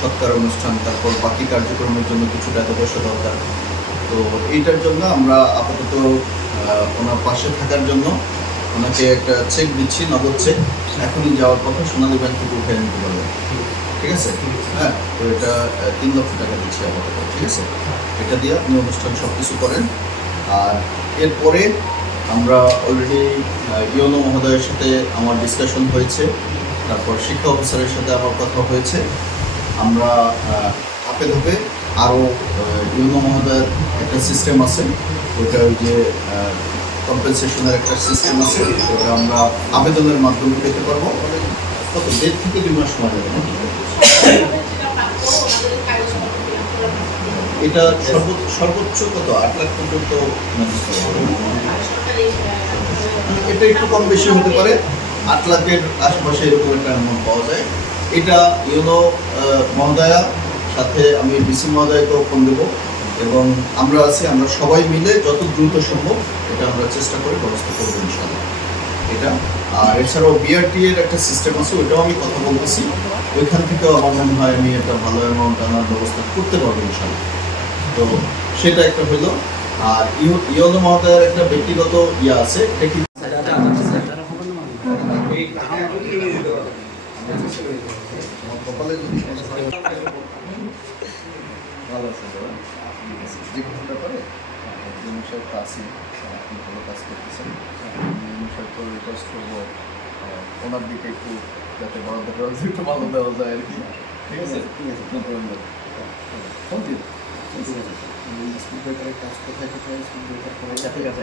সৎকার অনুষ্ঠান, তারপর বাকি কার্যক্রমের জন্য কিছু টাকা পয়সা দরকার। তো এইটার জন্য আমরা আপাতত ওনার পাশে থাকার জন্য ওনাকে একটা চেক দিচ্ছি, নগদ চেক। এখনই যাওয়ার পথে সোনালী ব্যাংক থেকে উঠে নিতে পারবেন, ঠিক আছে? হ্যাঁ, তো এটা 3 লক্ষ টাকা দিচ্ছি আপাতত, ঠিক আছে? এটা দিয়ে আপনি অনুষ্ঠান সব কিছু করেন। আর এরপরে আমরা অলরেডি ইউনো মহোদয়ের সাথে আমার ডিসকাশন হয়েছে, তারপর শিক্ষা অফিসারের সাথে আমার কথা হয়েছে। আমরা ধাপে ধাপে আরও ইউনো মহোদয়ের একটা সিস্টেম আছে, ওইটা ওই যে কম্পেনসেশনের একটা সিস্টেম আছে, ওটা আমরা আবেদনের মাধ্যমে পেতে পারবো। কত 1.5 থেকে 2 মাস সময় লাগবে নাকি? এটা সর্বোচ্চ কত 8 লাখ পর্যন্ত ম্যানেজ করা হবে। এটা একটু কম বেশি হতে পারে, 8 লাখের আশেপাশে এরকম একটা অ্যামাউন্ট পাওয়া যায়। এটা ইউনো মহোদয়া সাথে আমি ডিসি মহোদয়কেও ফোন দেবো, এবং আমরা আছি, আমরা সবাই মিলে যত দ্রুত সম্ভব এটা আমরা চেষ্টা করে ব্যবস্থা করবো ইনশাআল্লাহ। এটা আর এছাড়াও বিআরটি এর একটা সিস্টেম আছে, ওইটাও আমি কথা বলতেছি, ওইখান থেকেও আমার মনে হয় আমি একটা ভালো অ্যামাউন্ট আনার ব্যবস্থা করতে পারবো ইনশাআল্লাহ। তো সেটা একটা হইলো। আর ইউনো মহোদয়ের একটা ব্যক্তিগত ইয়ে আছে, এটা কি কপালে যদি ভালো আছে দাদা, যে কোনো ব্যাপারে জিনিসের কাছে আপনি ভালো কাজ করতেছেন। জিনিসের তো রিকোয়েস্ট করবো ওনার দিকে একটু, যাতে বড়দের একটু ভালো দেওয়া যায় আর কি। ঠিক আছে, ঠিক আছে, নো প্রবলেম। Thank you. কাজ কোথায় কোথায় ঠিক আছে।